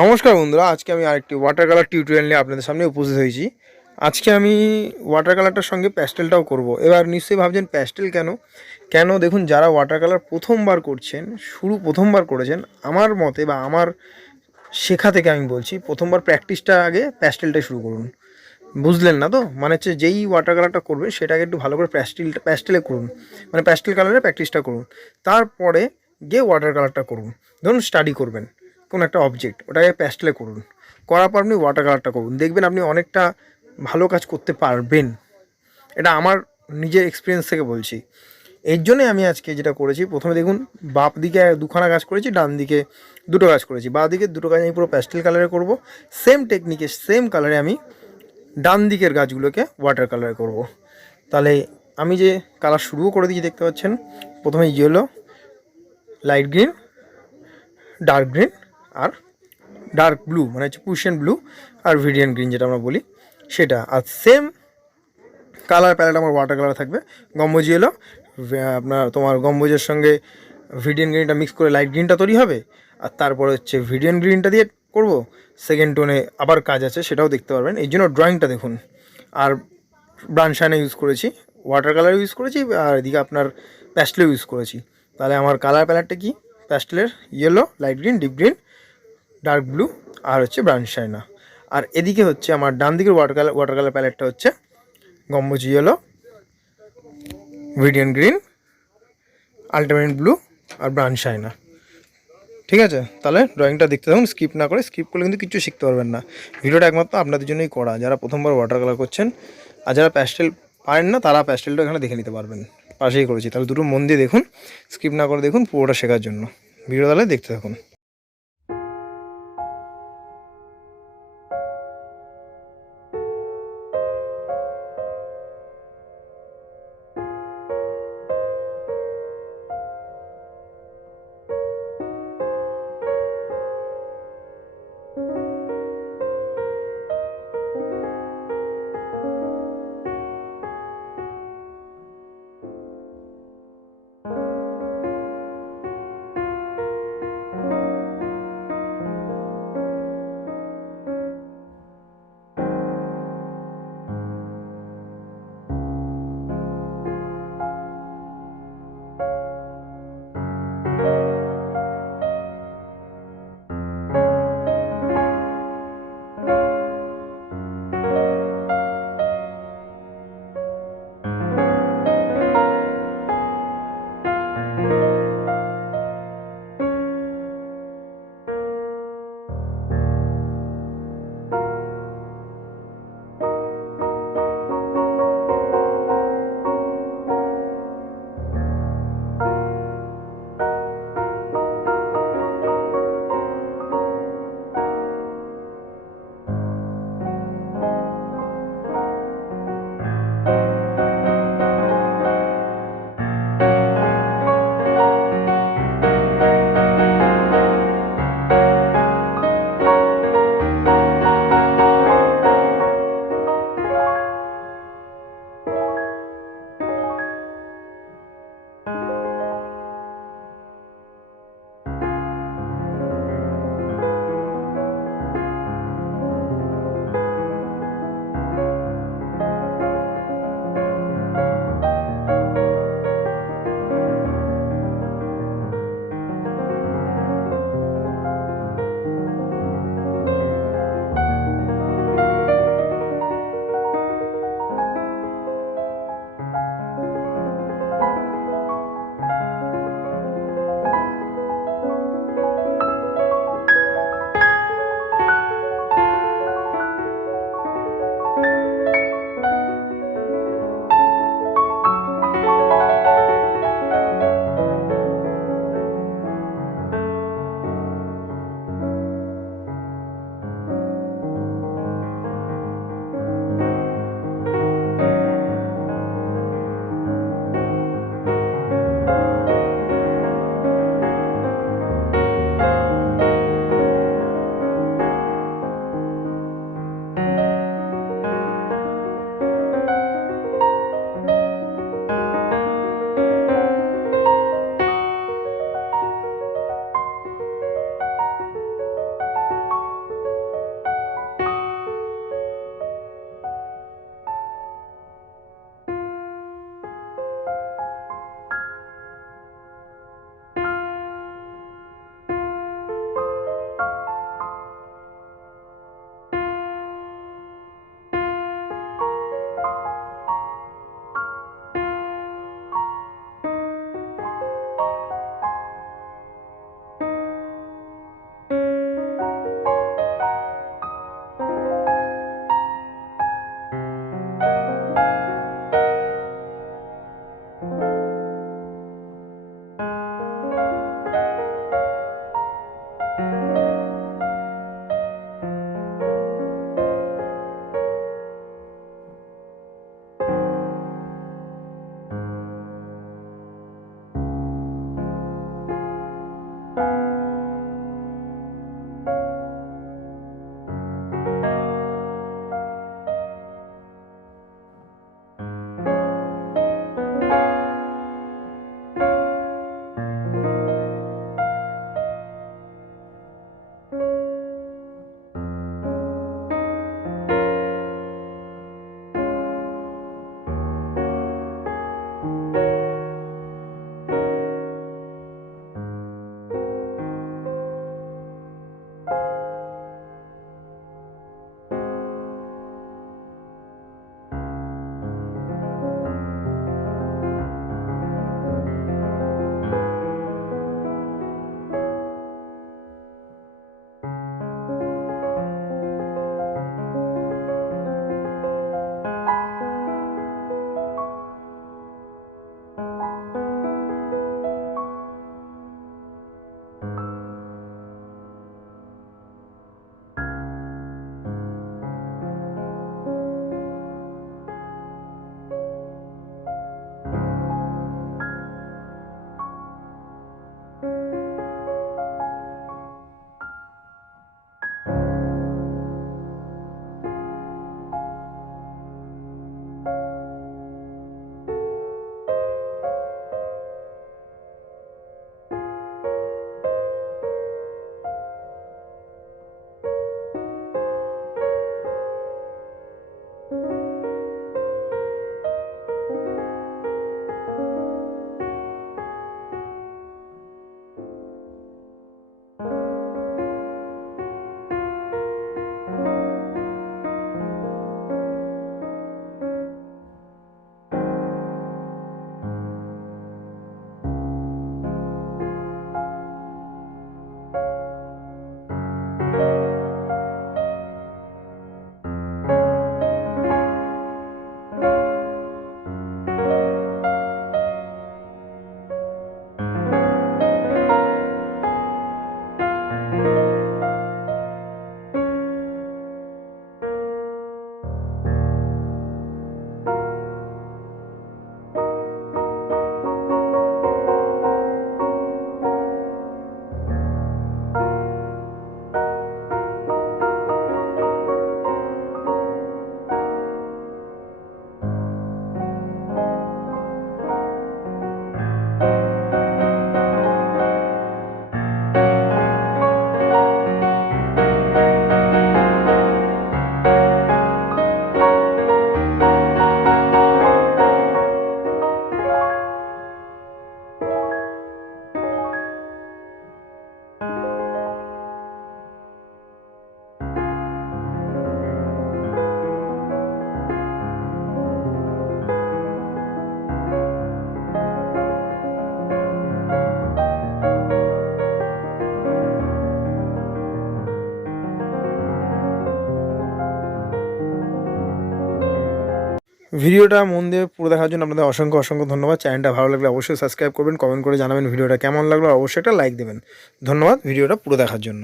নমস্কার বন্ধুরা, আজকে আমি আরেকটি ওয়াটার কালার টিউটোরিয়াল নিয়ে আপনাদের সামনে উপস্থিত হয়েছি। আজকে আমি ওয়াটার কালারটার সঙ্গে প্যাস্টেলটাও করব। এবার নিশ্চয়ই ভাবছেন প্যাস্টেল কেন কেন দেখুন, যারা ওয়াটার কালার প্রথমবার করছেন, প্রথমবার করেছেন, আমার মতে বা আমার শেখা থেকে আমি বলছি, প্রথমবার প্র্যাকটিসটা আগে প্যাস্টেলটা শুরু করুন। বুঝলেন না তো? মানে হচ্ছে যেই ওয়াটার কালারটা করবে সেটাকে একটু ভালো করে প্যাস্টেলে করুন, মানে প্যাস্টেল কালারে প্র্যাকটিসটা করুন। তারপরে গিয়ে ওয়াটার কালারটা করুন। ধরুন স্টাডি করবেন কোনো একটা অবজেক্ট, ওটাকে প্যাস্টেলে করুন, করার পর আপনি ওয়াটার কালারটা করুন, দেখবেন আপনি অনেকটা ভালো কাজ করতে পারবেন। এটা আমার নিজের এক্সপিরিয়েন্স থেকে বলছি। এর জন্যে আমি আজকে যেটা করেছি, প্রথমে দেখুন বাপ দিকে দুখানা কাজ করেছি, ডান দিকে দুটো কাজ করেছি। বাঁ দিকে দুটো কাজ আমি পুরো প্যাস্টেল কালারে করব। সেম টেকনিকে সেম কালারে আমি ডান দিকের গাছগুলোকে ওয়াটার কালারে করব। তাহলে আমি যে কালার শুরুও করে দিয়েছি দেখতে পাচ্ছেন। প্রথমে yellow, light green, dark green আর ডার্ক ব্লু, মানে হচ্ছে পুশিয়ান ব্লু আর ভিডিয়ান গ্রিন যেটা আমরা বলি সেটা। আর সেম কালার প্যালেট আমার ওয়াটার কালার থাকবে। গম্বুজ ইয়েলো, তোমার গম্বুজের সঙ্গে ভিডিয়ান গ্রিনটা মিক্স করে লাইট গ্রিনটা তৈরি হবে। আর তারপরে হচ্ছে ভিডিয়ান গ্রিনটা দিয়ে করব। সেকেন্ড টোনে আবার কাজ আছে, সেটাও দেখতে পারবেন। এই জন্য ড্রয়িংটা দেখুন। আর ব্রাউন শাইনা ইউজ করেছি, ওয়াটার কালার ইউজ করেছি, আর এদিকে আপনার প্যাস্টেলও ইউজ করেছি। তাহলে আমার কালার প্যালেটটা কি? প্যাস্টেলের yellow, light green, deep green, dark blue আর হচ্ছে ব্রাউন শাইনা। আর এদিকে হচ্ছে আমার ডান দিকের ওয়াটার কালার প্যালেটটা হচ্ছে গম্বুজ ইয়েলো, ভিডিয়ান গ্রিন, আল্টিমেট ব্লু আর ব্রাউন শাইনা। ঠিক আছে, তাহলে ড্রয়িংটা দেখতে থাকুন, স্কিপ না করে। স্কিপ করলে কিন্তু কিছু শিখতে পারবেন না। ভিডিওটা একমাত্র আপনাদের জন্যই করা, যারা প্রথমবার ওয়াটার কালার করছেন। আর যারা প্যাস্টেল পারেন না, তারা প্যাস্টেলটা এখানে দেখে নিতে পারবেন, পাশেই করেছি। তাহলে দুটো মন দিয়ে দেখুন, স্কিপ না করে দেখুন পুরোটা শেখার জন্য। ভিডিও তাহলে দেখতে থাকুন। ভিডিওটা মন দিয়ে পুরো দেখার জন্য আপনাদের অসংখ্য অসংখ্য ধন্যবাদ। চ্যানেলটা ভালো লাগলে অবশ্যই সাবস্ক্রাইব করবেন, কমেন্ট করে জানাবেন ভিডিওটা কেমন লাগলো, অবশ্যই একটা লাইক দেবেন। ধন্যবাদ ভিডিওটা পুরো দেখার জন্য।